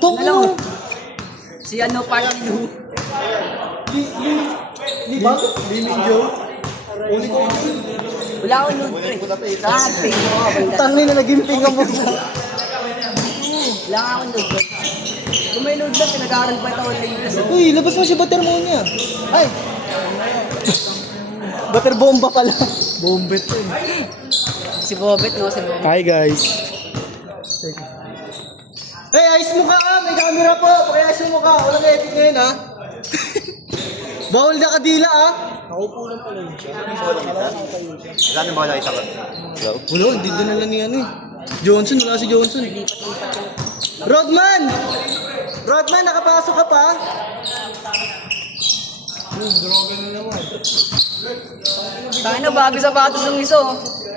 Tong Ano? Si ano pa yung Di ba? Liming Joe. Uli ko. wala akong nude pre. Pink mo ako. Tangin na naging pinga mo. Wala akong nude pre. Kung may nude lang, pinag-aaral pa ito online kasi. Uy, labas mo si Butter Monia. Ay! Butter bomba pala. Bombet to eh. Si Bobet, no? Si Bobet. Hi guys. Hey, ayos mo ka May camera po. Ayos mo ka. Walang edit ngayon ha. Bawal na kadila ha. Nakaupo lang pala yun siya. Saan ba kayo sa Wala, hindi doon na lang ni ano eh. Johnson, wala si Johnson. Rodman! Rodman, nakapasok ka pa? Tayo na, bago sapatos ng iso.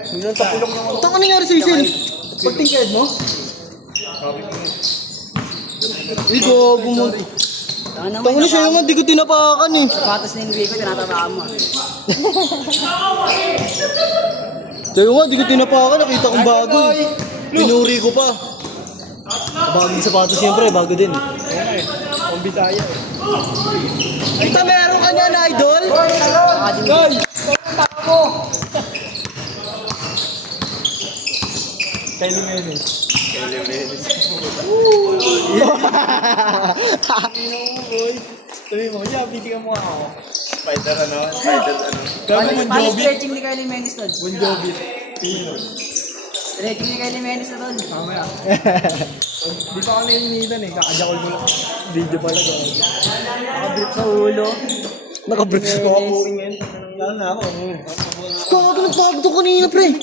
Ito ka nangyari sa isin? Pagtingkad mo? Hindi ko gumunod. Tango na siya yung hindi ko tinapakan eh. Sapatos na yung ko, tinatamaan mo. Sayo nga, di ko tinapakan. Nakita kong bago eh. Pinuri ko pa. Bagong sapatos siyempre, bago din eh. Ang Bisaya Kita meron ka niyan, idol? Goy! Kay Lumenes. Sabi mo, yeah, bitigan mo ako. Spider Spider Paano stretching ni Kylie Mendes doon? Bon Jovi. Stretching ni Kylie Mendes na doon. Mamaya. Di pa ako nainitan eh, kakajakol mo lang. Video pala ko. Nakabrip sa ulo. Nakabriefs ko ako. Lalo na ako. Kaka nagpagod ko kanina, pre.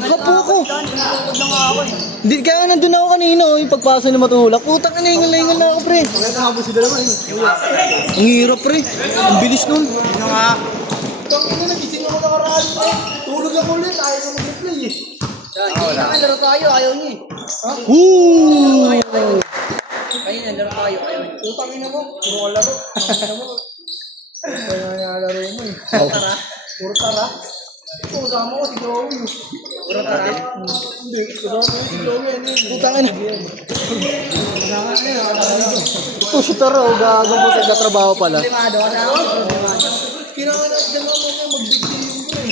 Kapo ako. Pinapagod na nga ako eh. Hindi, kaya nandun ako kanina, yung pagpasa na matulak. Putang na hingal na ako, pre. Nakakabos sila naman. Ang hirap, pre. Ang bilis nun. Ano nga? Tangina, nagising ako nakaraan, pre. Tulog ako ulit, ayaw na mag-replay eh. Wala. Laro tayo, ayaw niyo eh. Woo! Kayo na, laro tayo, ayaw niyo. Utang ina mo, puro ka laro. Tangina mo. Kaya laro mo eh. Tara. Puro tara. Ito, kasama ko si Joey. Puro tara. Hindi, kasama ko si Joey. Utang ina. Ito si Tara, o gago mo sa nagtatrabaho pala. Limado ka na ako. Kailangan natin mo mag-bigay yung pre.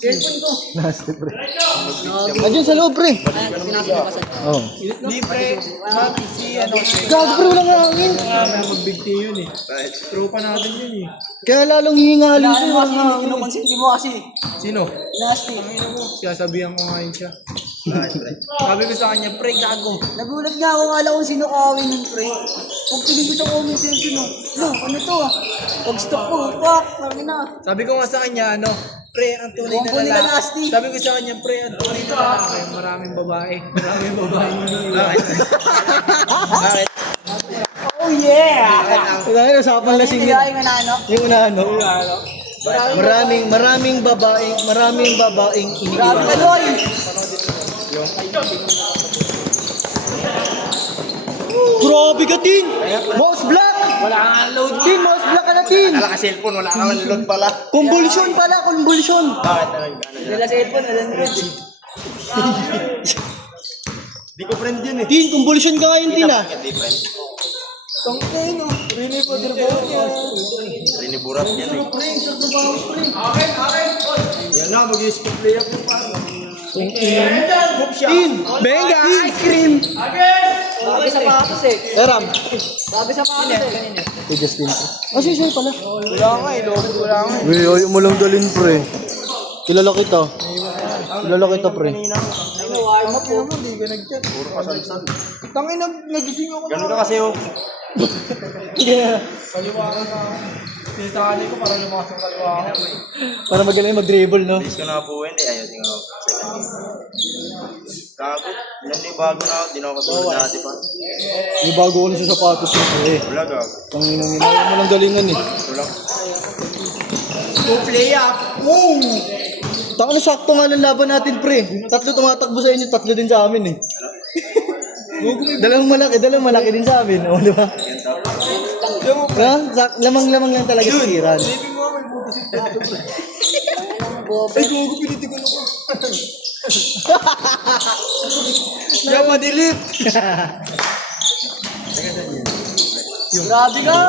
Cellphone ko. Nasty pre. Andiyan sa loob pre. Pinasok ko kasi. Oo. Hindi pre. Si ano? Gago pre, walang hangin. Magbigti yun eh. Tropa natin yun eh. Kaya lalong hihingalin Wala pre, mo kasi, walang hangin. kinukonsinti mo kasi. Sino? Nasty. Sasabihan ko ngayon siya. Sabi ko sa kanya, pre, gago. Nagulat nga ako nga lang kung sino kawin yung pre. Kung tingin ko sa comment section, no, ano to ah? Pag stop ko, fuck, namin na. Sabi ko nga sa kanya, ano, pre, ang tunay na Combo nila lalaki. nasty. Sabi ko sa kanya, pre, ang tunay na lalaki. Maraming babae. Maraming babae nila. Bakit? Oh yeah! Wala nga, usapan lasing yun. Hindi na ano? Yung ano. Maraming babaeng Grabe iniiwan. ka, Loy! Grabe ka din! Mouse black! Wala nga load. Tin, mouse black ka na tin! Wala ka cellphone, wala ka load pala. Convulsion pala, convulsion! Bakit? Dala sa headphone, alam mo. Di ko friend yun eh. Tin, convulsion ka ngayon tin ah! Hindi friend. Tangin no, Rini pa din ba niya? Riniburat yan eh. Pre, sa trabaho pre! Yan na, mag-skip play up yung parang. Tin! Benga! Ice cream! Bago sa patos eh. Eram! Bago sa patos eh. Kanina. Kay Justin pre. Ah, siya pala. Wala nga eh, load wala nga eh. Uy, ayaw mo lang dalhin pre. Kilala kita. Kilala kita pre. Warm up po. Hindi ka nag-chat. Puro kasal-sal. Tangin na, nagising ako. Ganun ka kasi oh. Yeah. Kaliwa ka na. Sinasali ko para lumakas ang kaliwa ko. Para magaling mag-dribble no? Please ko na po hindi. Ayusin ko. Second game. Gago. Ilan yung bago na ako. Di na ako katulad dati pa. May bago ko na sa sapatos yun pre. Wala gago. Tanginang ina, ayaw mo lang galingan eh. Wala. Go play up. Woo! Taka na sakto nga ng laban natin pre. Tatlo tumatakbo sa inyo, tatlo din sa amin eh. dalawang malaki din sa amin. O, di ba? Ha? Lamang-lamang lang talaga si Kiran. Sabi mo may buto si Tato. Bobet. Ay, gogo, pinitigan ako. Yung madilit. Grabe ka!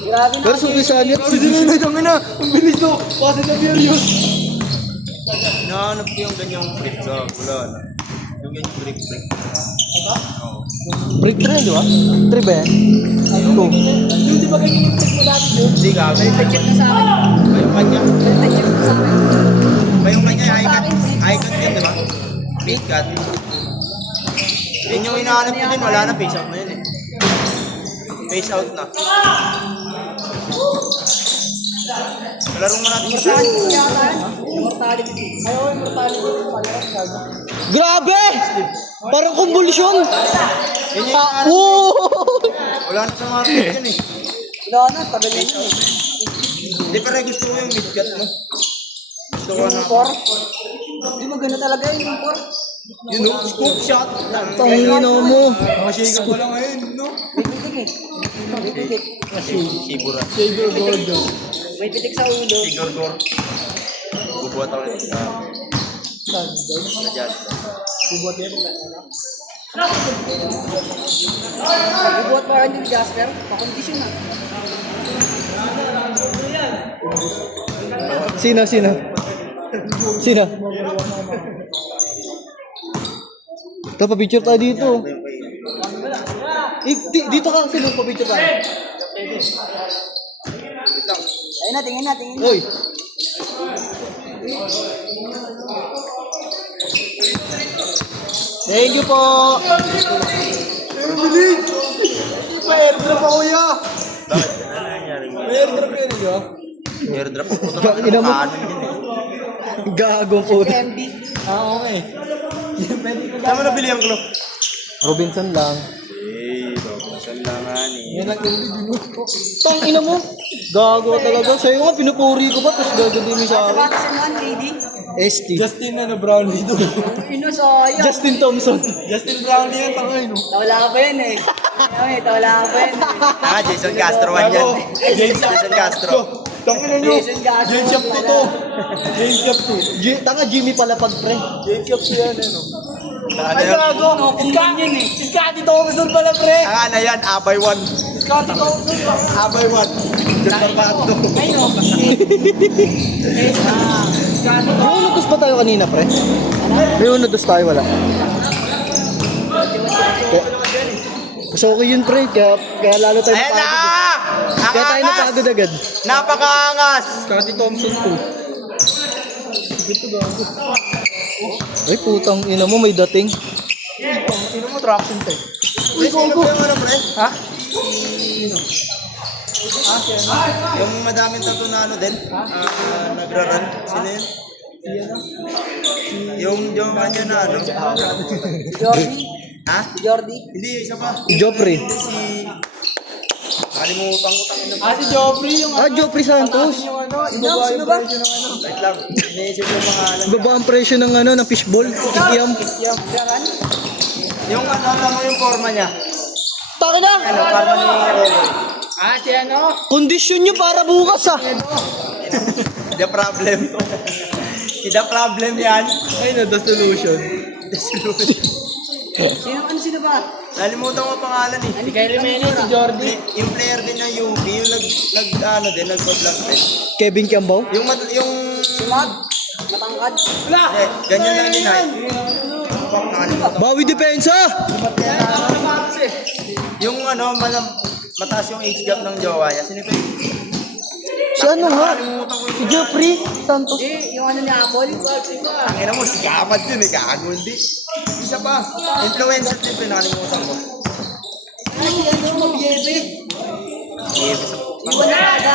Grabe na. Pero sumisan niya. Sinunod ang ina. Ang bilis to. Kasi na yun. Hinahanap ko yung ganyang brick sa wala na. Yung ganyang brick. Break 3, di ba? 3 ba yan? 2. Hindi ba kayo kinipit mo dati doon? Hindi ka. Check na sa akin. May yung kanya. Check mo sa akin. May yung kanya. Icon yan, di ba? Big cat. Yun yung hinahanap ko din. Wala na. Face out na yun eh. Face out na. Palaro mo natin siya. Immortality. Ayaw, immortality. Grabe! Parang kumbulsyon. Yun yung hinahanap. Wala na sa mga face yun eh. Wala na, tagal na yun. Hindi pero gusto ko yung mid cat mo. Gusto ko na. Yung 4? Hindi maganda talaga yun, yung 4. Yun no? Scoop shot. Tangino mo. Nakashake ko lang ngayon, no? May pitik. Sibura. May pitik sa ulo. Sigurgor. Bubuhat ako nito. Nadyan. Nagbubuhat pa rin yung Jasper. Pakondisyon na. Sino? Ito, pa-picture tayo dito. Dito ka, sino pa-picture tayo? Ayun na, tingin na. Uy! Thank you po! Bilis! Pa-airdrop ako ya! Bakit? Ano nangyari? Pa-airdrop yun ya? Airdrop ko ito. Ina mo. Kanan yun eh. Gago po. MD. Okay. Saan mo nabili ang club? Robinson lang. Eh, Robinson lang nga eh. Yan ang Tang ina mo. Gago ka talaga. Sa'yo nga, pinupuri ko pa. Tapos gagawin mo sa akin. Sabatas yung man, KD. ST. Justin Brownlee to. Ino, sayang. Justin Thompson. Justin Brownlee yan, tangay no. Tawala ka ba yan eh? Tawala ka ba yan eh? Ah, Jason Castro one yan. Jason Castro. Tangina nyo. Jason Castro. Jane Shop to. Jane Shop to. Tanga Jimmy Palapag, pre. Jane Shop to yan, ano. Ano yun? Kumbin yun eh. Scotty Thompson pala, pre. Ang ano yan, Abay 1. Scotty Thompson. Abay 1. Diyan Barbato. Ayun o. May unutos ba tayo kanina, pre? May unutos tayo, wala. Mas okay yun, pre. Kaya lalo tayo Ayan na! napagod. Kaya tayo Angas! napagod agad. Napakaangas! Scotty Thompson to. Ay, putang ina mo, may dating. Sino mo traction to? Pre, sino ba yung ano, pre? Ha? Yung madaming tattoo na ano din? Nagra-run. Sino yun? Yung kanya na ano? Jordi. Ha? Jordi. Hindi, isa pa. Joffrey. Si... Kalimutan ko tayo ng... Si Joffrey yung Joffrey Santos. Sino ba? Wait lang. Iniisip yung pangalan. Baba ang presyo ng ano, ng fishball. Ikiam. Yaran? Yung ano, alam mo yung forma niya. Taka na! Ano, forma ni Roboy. si ano? Kondisyon nyo para bukas, ah. The problem. The problem yan. Ay na, the solution. Sino ba? Nalimutan ko ang pangalan eh. Si Kyrie Jimenez, si Jordi. Yung player din ng UP, yung nag-vlog din. Kevin Kiambao? Yung Si Mag? Matangkad? ganyan lang din ay. Nakalimutan. Bawi depensa! Yung ano, mataas yung age gap ng jowa niya. Sino ito yun? Si ano nga? Nakalimutan ko Si Joffrey Santos. Yung ano ni Apple? Ang ina mo, si Gamad yun eh, gago hindi. Isa pa, influencer din pa, nakalimutan ko. Si ano mo, Biebe? Iwan na kada.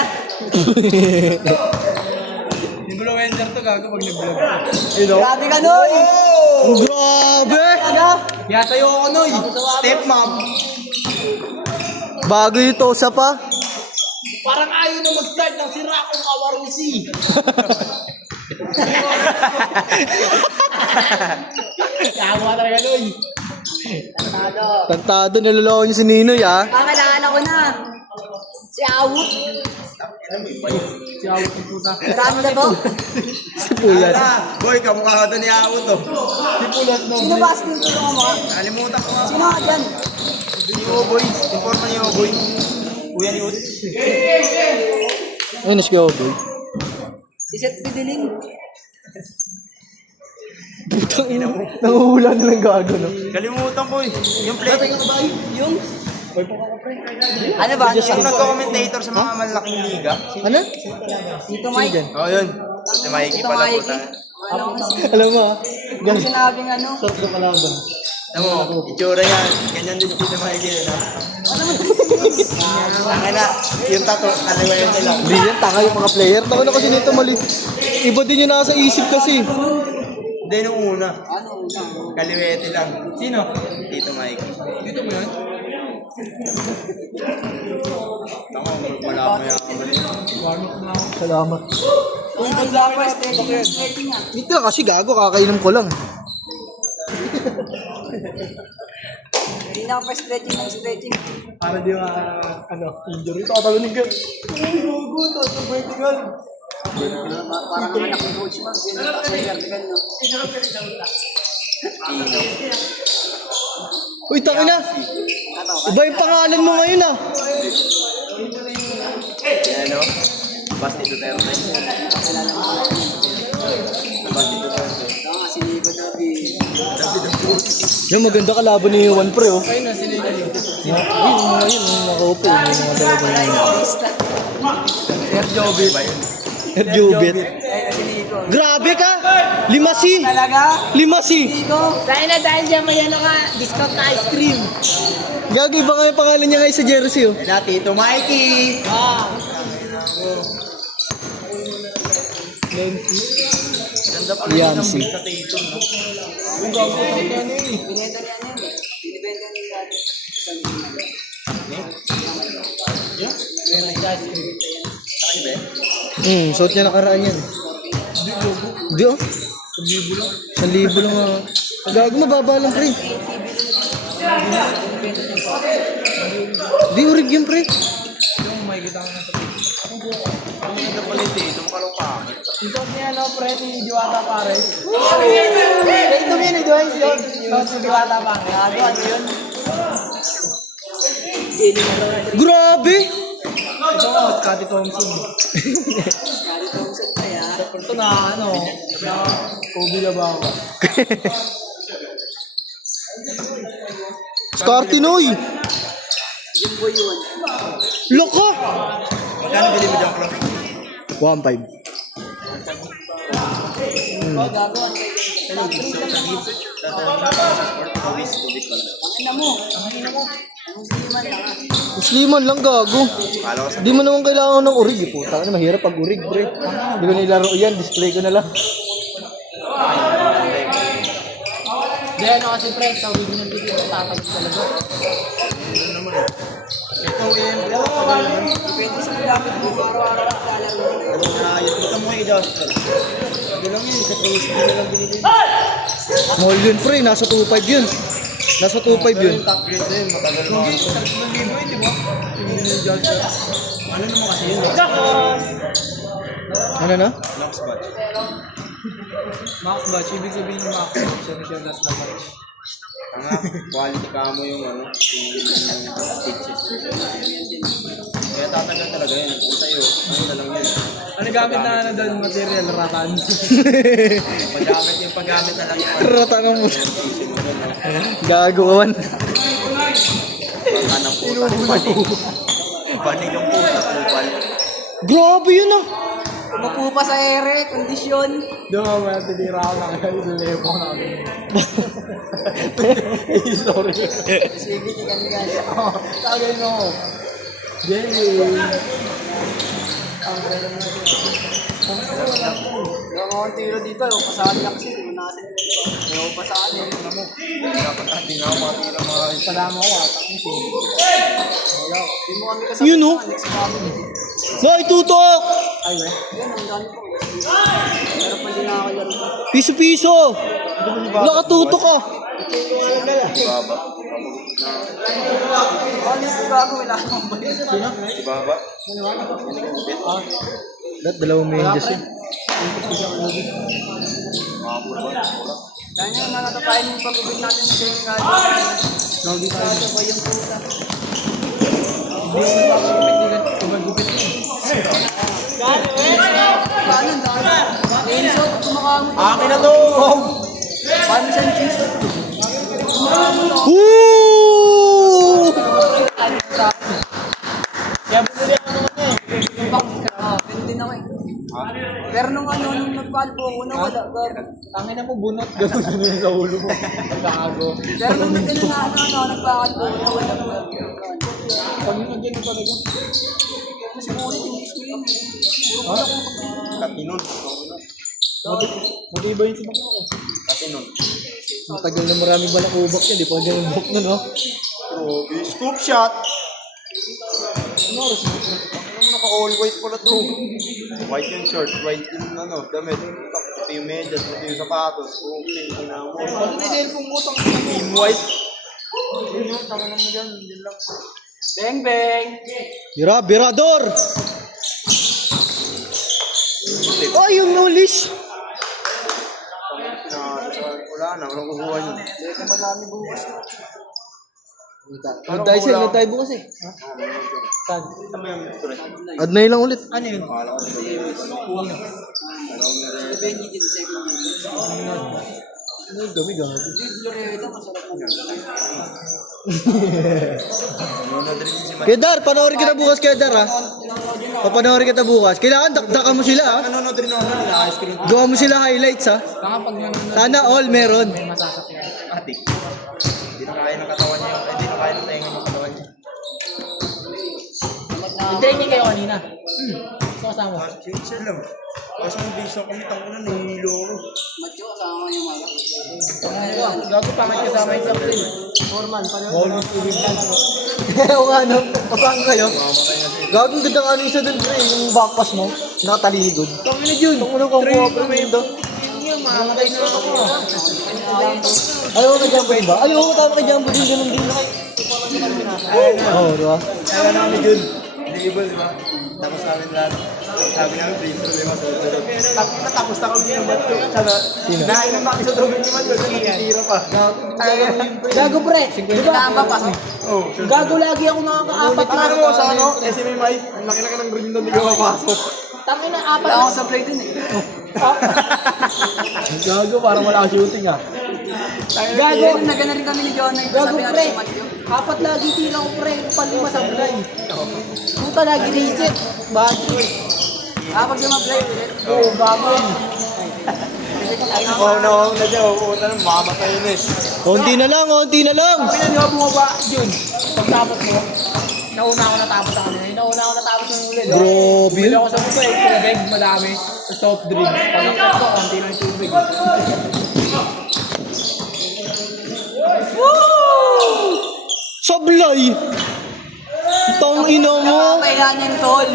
Influencer to gago pag nag-vlog. Grabe ka, Noy! Grabe! Ano? Yatayo ako noy, stepmom. Bago ito sa pa. Parang ayaw na mag-start ng sira kong kawarusi. Gawa talaga nun. Tantado. Tantado, niloloko niyo si Ninoy, ah. Pangalaan ako na. Si Awut. Si Si Awot yung puta. Randa to. Si Pulas. Ala, boy, kamukha ka doon ni Awo to. Si Pulas no. Sino ba yung tulungan mo? Nakalimutan ko nga. Sino ka dyan? Ni Oboy. Informa ni Oboy. Kuya ni Ud. Ayun, si Oboy. Si Seth Pidiling. Putang ina. Nanguhula na lang gago, no? Kalimutan ko eh. Yung play. Yung? Ano ba? Yung nagko-commentator sa mga malaking liga. Ano? Dito, Mike. Oo, yun. Si Mikey Ito, pala po Mikey. tayo. Alam mo, ah. Yung sinabing ano? Short ka kalaban. Alam mo, itsura yan. Ganyan din si Mikey yun, ha? Ang na, yung tato, kaliwayan nila. Hindi yan, tanga yung mga player. Taka na kasi nito mali. Iba din yung nasa isip kasi. Hindi, nung una. Ano? Kaliwete lang. Sino? Tito Mikey. Dito mo yun? Ako, wala ko yan. Warm-up na ako. Salamat. Kung bigla pa, stretching nga. Dito kasi gago, kakainom ko lang. Hindi na pa stretching. Para di ma... injury. Tatalunin ka. Parang naman ako coach mo. Vertical, no? Uy, taka na. Iba yung pangalan mo ngayon, ah. Yan, no? Basti Duterte. Basti Duterte. Ito nga, si Nico Dabi. Yung maganda kalaban ni Juan Pre, oh. Ayun na, sinila yun. Ayun, nakaupo. Yung mga talaga yun. Air Joby ba yun? Jubit. Ayun na si Nico. Grabe ka! Limasi! Talaga? Limasi! Nico? Dahil dyan may ano ka, discount na ice cream. Gagi, iba nga yung pangalan niya ngayon sa jersey, oh. Yan na, Tito Mikey. Ganda pala yun ang Yamsi. beat sa Tito, no? Binenta niya yan. Binibenta niya yan. Suot niya nakaraan yan. Di, oh. 1,000 lang, ah. Gago, mababa lang, pre. Di urig yun, pre. Yung may kita ko na sa Ang ganda pala yung Tito, makalupangit. Isot niya, no, pre, ni Diwata Pares. Ito yun, ito yun. Isot si Diwata Pares. Ano yun? Grabe! Ito nga, Scotty Thompson. Gary Thompson pa yan. Ito na, ano, Kobe na ba ako? Scartinoy! Jumbo yun. Loko! Magkano bili mo dyan, bro? 1.5. Oh, gago. Tubis pala. Ang ina mo. Ang siliman lang ah. Musliman lang, gago. Kala ko sa Di mo naman kailangan ng urig, eh, puta. Ano, mahirap pag urig, pre. Di ko nilaro yan, display ko na lang. Di ano kasi pre, sa wig ng video, tatag talaga. ito, yung naman. Depende sa gamit mo. Araw-araw at lalaro mo. Ano na, yung ito mo i-adjust. Ano lang yun, sa 3 na lang binili. Small yun, pre. Nasa 2.5 yun. Nasa 2.5 yun. Top grade na yun, matagal na. Hindi, 3,000 yun, di ba? Yung ni-judge ka. Ano naman kasi yun? Ano na? Knox batch. Max batch, ibig sabihin ng Max batch, siya last na batch. Tanga, quality ka mo yung ano, yung stitches. Kaya tatagal talaga yun. Kung sa'yo, ano na lang yun. Ano gamit na ano doon, material, ratan? Paggamit yung paggamit na lang yung Rata ng mo. isip mo doon. Gago kawan. Baka ng puta, panig. Panig ng puta, kupal. Grabe yun, ah. Umupo pa sa ere, kondisyon. Doon, may tinira ako na kaya ilelepo ko namin. Sorry. Sige, tigan. Tagay no. Jelly. Ang ganda na ito. Yung mga tiro dito, yung pasali lang kasi, yung natin. Yung pasali. Dapat natin ako matira mga Salama ko ata. Wala. Hindi mo kami kasama. Yun, oh. Next family. Boy, tutok! Ay, we. Yan, ang dami po. Meron pa din ako laro. Piso-piso! Nakatutok ka! Ibaba. Ano yung gago, wala akong bayad. Sino? Ibaba. Lahat dalawang medyas eh. Kaya nga nakatapain yung pag-ubig natin sa yung radio. Nogi tayo. Kaso ko yung puta. Hindi mo napapagupit. Tumagupit mo. Paano ang dami? Enzo, kumakamot. Akin na to! Paano siyang cheese? Kumakamot ako. Woo! Kaya bumili ako naman eh. Yung box ka. Ganun din ako eh. Pero nung nung nagpalpo ako na wala. Tangin na mo, bunot. Gano'n na sa ulo mo. Gago. Pero nung nagpalpo ako na wala. Pag yun nandiyan yung talaga. Mas ngunit, hindi ko yun. Katinon. Mag-iba yun si Bako eh. Katinon. Matagal na marami balak ubak yan. Di pa ganun book na no? Grabe, scoop shot. Ano naka-all white pala to? White yung short, white yung damit. Ito yung medyas, ito yung sapatos. Okay, ina mo. Ano na yung cellphone mo? Team white. Yun yun, tama naman dyan. Yun lang. Bang, bang. Birador! Oh, yung nulis! Wala na, walang kukuha yun. Nag-tayo tayo bukas eh. Saan? Saan ba yung stress? Add na lang ulit. Ano yun? Akala ko ito. Benji din sa iyo. Ano yung dami gabi? Loreto, masarap mo. Ano na din si Mike. Kedar, panoorin kita bukas Kedar ha. Papanoorin kita bukas. Kailangan dakdakan mo sila ha. Nanonood rin ako na nila, ice cream. Gawa mo sila highlights ha. Baka pag nanonood Sana all meron. may masasakyan. Atik. Hindi na kaya ng katawan niya. Hindi na kaya ng tenga ng katawan niya. Nag-training kayo kanina. So kasama mo. Siya lang. Kasi nung bisa kami, tango na nahihilo ako. Macho, kasama yung mga. Gago pa kayo kasama yung Saxon. Foreman, pareho. Oo nga no. Kapag kayo. Gagawin ganda ka ano isa dun pre. Yung backpass mo. Nakataligod. Tangin na Jun. Kung ano kang kuha pre mo yun. Mamamatay na ako. Ayaw ko kay Jumbo yun ba? Ayaw ko tama kay Jumbo din. Ganun din na. Oo, diba? Kaya namin yun. Nag-ibon, di ba? Tapos namin lahat. Sabi namin, free throw, lima sa ulo. Tapos na kami yung bato. Sino? Nainom namin sa tubig naman yun. Nagtitira pa. Gago pre, di ba? Tama pa. Oh. Gago lagi ako nakakaapat na. Ano mo sa ano? SMA Mike. Ang laki-laki ng green doon. Hindi ko mapasok. Tangin na, apat ako sa play din eh. Gago, parang wala shooting ah. Gago, nagana rin kami ni Jonah. Gago, Sabi pre. natin sa Macho. Apat lagi tira ko pre, palima sa play. Puta lagi reset. Bagi. Pag sumablay ulit. Oo, baboy. Oo, na dyan. Oo, na mamatay yun eh. Konti na lang, konti na lang. Kaya di ba bumaba Jun? Pagtapos mo, nauna ako natapos sa kanila. Nauna ako natapos yung ulit. Grabe. Bumili ako sa buffet, tubig, madami. Sa soft drinks. Pagkakot ko, konti lang yung tubig. Sablay! Tang ina mo. Kaya niyan tol.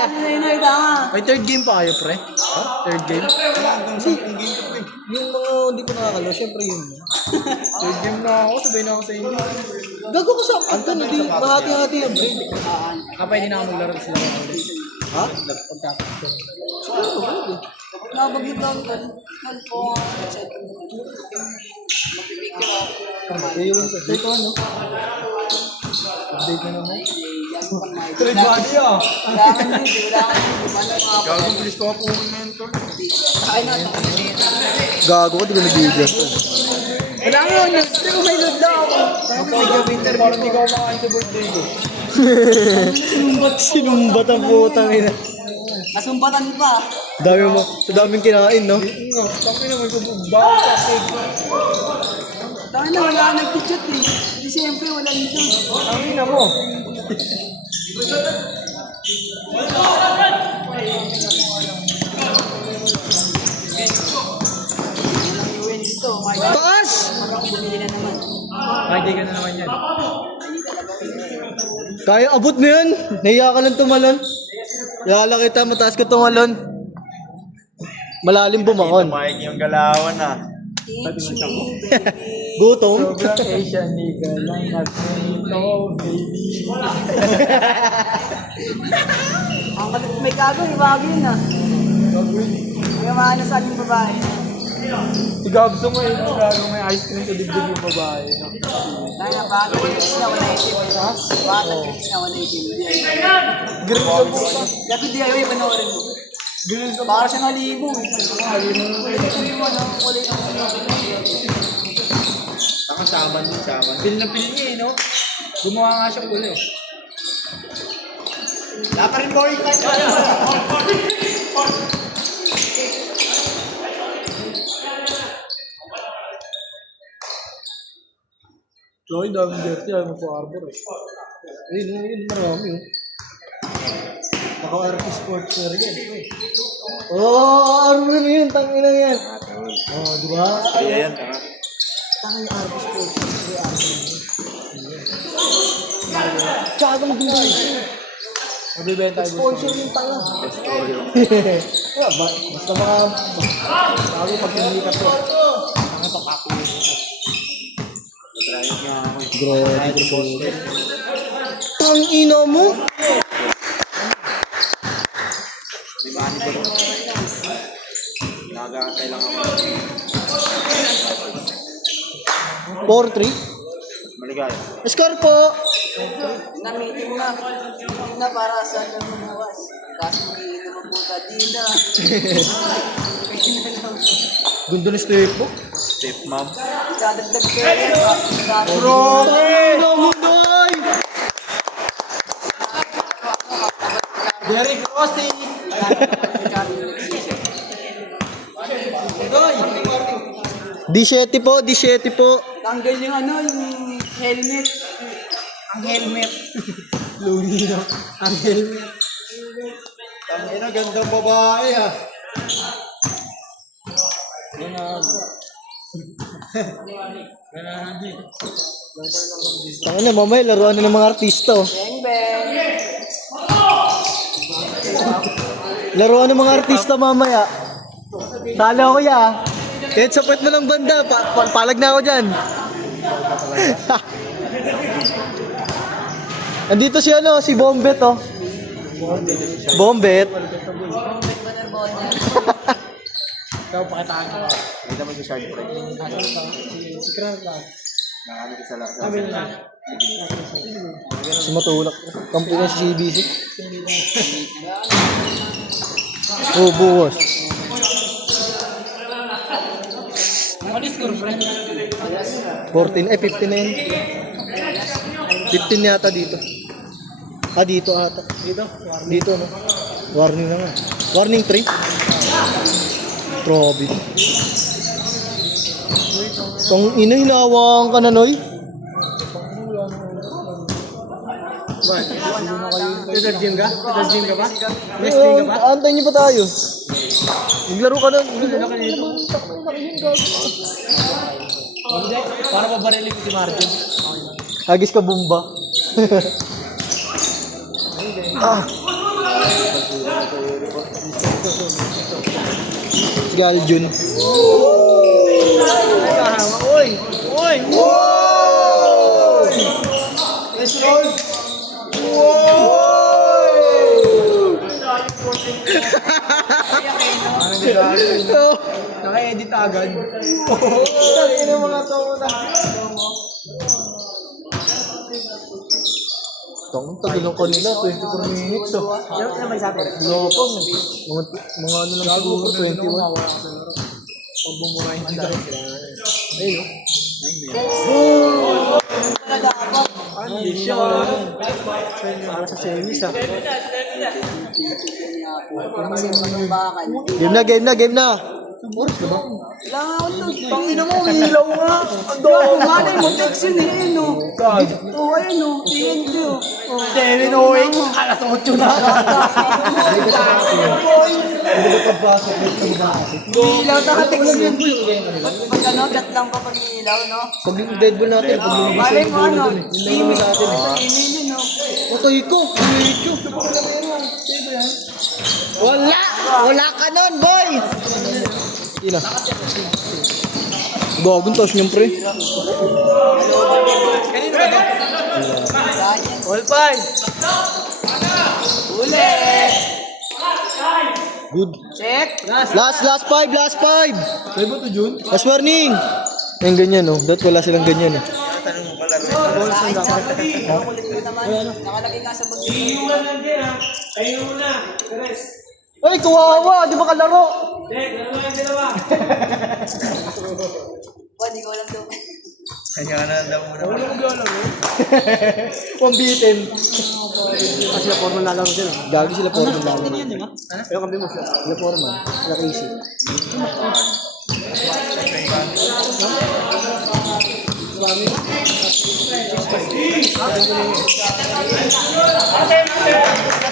Ano na yun, tama. May third game pa kayo, pre? Third game? Yung mga hindi ko nakakalo, syempre yun. Third game na ako, sabay na ako sa inyo. Gago ko sa ano, hindi mahati-hati yung brain. Pwede na ako maglaro sila ulit. Ha? Pagtapos ko. Nabagit lang tol. Tol po. Magpipicture ako. Yung ito ano? Update na naman. Third body ah. Kailangan din, kailangan din. Gagawin, bilis ko ako mentor. Kain na ito. Gago ko, di ko nabigyan. Wala nga yun. Hindi ko may load lang ako. Parang hindi ko makain sa birthday ko. Sinumbat ang putang ina. Nasumbatan pa. Dami mo, sa daming kinain, no? Nga, tangin naman ko bubaba. Tangin na, wala nag-shoot eh. Di siyempre, wala yung shoot. Tangin na mo. UN dito. Taas! Bumili na naman. Kaya ka na naman yan. Kaya abot mo yun. Nahiya ka lang tumalon. Lala kita, mataas ka tumalon. Malalim bumangon. Mike yung galawan ah. Teach me, baby. Gutom? Asian nigga lang nagpinito, baby. Ang kalit may gagawin, bago yun ah. Kaya maano sa ating babae. Si Gabso mo yun, gago may ice cream sa dibdib yung babae. Kaya bata drinks na wala itim. Bata drinks na wala itim. Green sa buka. Dati DIY, panoorin mo. Green sa Para siyang halibo. Kulit mo, no? Kulit mo. Saka saban din, saban. Pil na pil niya eh, no? Gumawa nga siya uli. Wala pa rin boy! Floyd, daming dirty, ayaw mo po arbor eh. Ayun, marami yun. Naka-RP Sports na rin yan. Arbor na yun, tangin na yan. Di ba? Kaya yan, tanga. Tangin na RP Sports. Tsaka kang binigay. Mabibenta tayo Sponsor yung tanga. Basta mga... Bago pag pinilikat ko. Tanga pa kakulit. Matrayot nga ako. Grabe. Tang ina mo? Di ba, ano ba? Nagakatay lang ako. 4-3. Maligaya. Score po. Na-meeting na. Meeting na para sa bukas. Kaso mag-iinom ang puta. Di na. Gundo na step po. Step mom. Dadagdag kayo yan. Tang ina mo, Noy! Derek Rossi! D7 po, D7 po. Tanggal yung ano, yung helmet. Ang helmet. Luni, no? Ang helmet. Tangina, gandang babae ah. Tangin na, mamaya laruan na ng mga artista. Oh. Bang bang. Laruan ng mga artista mamaya. Talo ko ya. Kahit sa puwet mo ng banda, palag na ako dyan. Andito si ano, si Bombet oh. Bombet. Ikaw, pakitaan ko. Kita mo si Shark Break. Si Kran lang. Nakano ka sa lahat. Si Matulak. Kampi na si CBC. Oh, buwas. Ano score, friend? 14, 15 na yun. 15 yata dito. Dito ata. Dito? Dito, no? Warning na nga. Warning 3. Trobi. Tong ina, hinawang ka na, Noy. Third game ka? Third game ka ba? Next game ka ba? Antayin niyo pa tayo. Maglaro ka na. Para mabarilin ko si Martin. Hagis ka bumba. Galjun. Oy! Oy! Yes, roll! Naka-edit agad. Ina mga tao na. Tong tagal ng kanila, 24 minutes oh. Yan naman sa atin. Lopang. Mga ano lang siguro, 21. Pag bumurahin sila. Ayun Hindi siya. para sa semis ah. Kasi mga bakal. Game na. Oras na ba? Wala nga ako to. Tangina mo, ilaw nga. Ang Gago, malay mo, text yun eh, ayun o. Oo, ayun o, TNT o. 7:08, alas 8 na. Ilaw, naka-text yun. Pag ano, chat lang pa pag ilaw, no? Pag dead ball natin, pag lumabas Malay yung mo, ano, dulo dun eh. Yung email. sa atin. Email yun, no? Otoy ko, medyo. Wala ka nun, boy! Yun na. Gagawin taas niyang pre. Kanino ba to? All five. Uli! Good. Check! Last five. May ba to, Jun? Last warning. Yung ganyan, no? Dahil wala silang ganyan, eh. Kulit mo naman. Nakalagay nga sa bag. Ay, kawawa! Di ba kalaro? Hindi ko alam daw. Kanya na daw muna. Pambitin. Kasi sila Foreman lalaro sila. Gagi sila Foreman lalaro. Pero kambi mo sila. Sila Foreman. Sila Casey.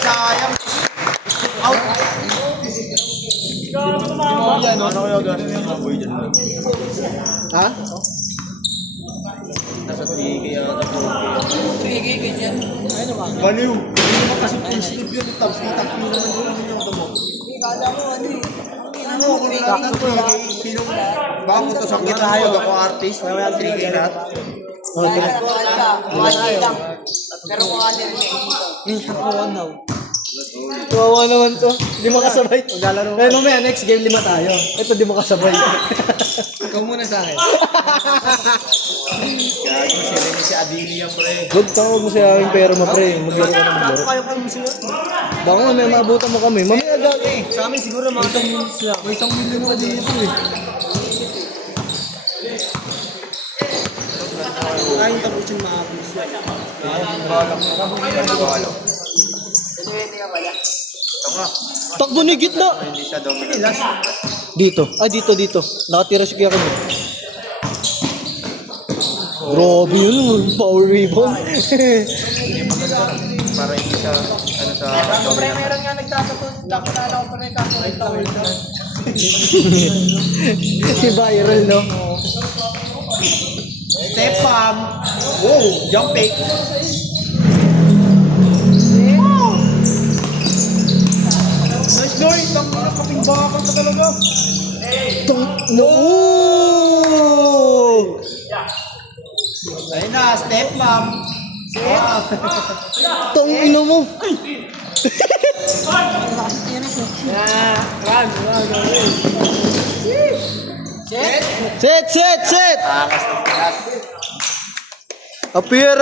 Sayang. Out. Ano kaya gano'n yung mga boy dyan? Ha? Nasa 3K yata. Pigay, ganyan. Baliw. Hindi naman kasi full sleeve yun. Tapos-tapos naman yung mo. Kala ko ano eh. Ano, kung lahat ng 3K, sino baka kung kasakit tayo, ako artist, 3K lahat. Kaya mahal ka. 1K lang. Pero kung ano rin Kawawa naman to. Di makasabay. Maglalaro. Kaya mamaya, next game 5 tayo. Ito di makasabay. Ikaw muna sa akin. Gago sila ni si Adelia, pre. Huwag tawag mo sa aking pera mo, pre. Maglaro ka na maglaro. Kaya pa mo sila. Baka mamaya maabutan mo kami. Mamaya gagi. Sa amin siguro mga 1 minutes lang. May 1 million pa dito eh. Kayong tapusin mga abis. Pwede ka pala. Takbo ni gitna. Hindi siya dominant. Dito. Dito. Nakatira si Kuya kami. Grabe yun. Power rebound. Para hindi siya, ano sa dominant. Meron nga nagtatakot. Nakilala ko pa rin kakawin. Viral, no? Step palm. Wow, jump fake. Nice Lloyd, ang mga kapingbakan ka talaga. No! Ayun na, step palm. Tong ino mo. Set! Takas ng tigas. Appear!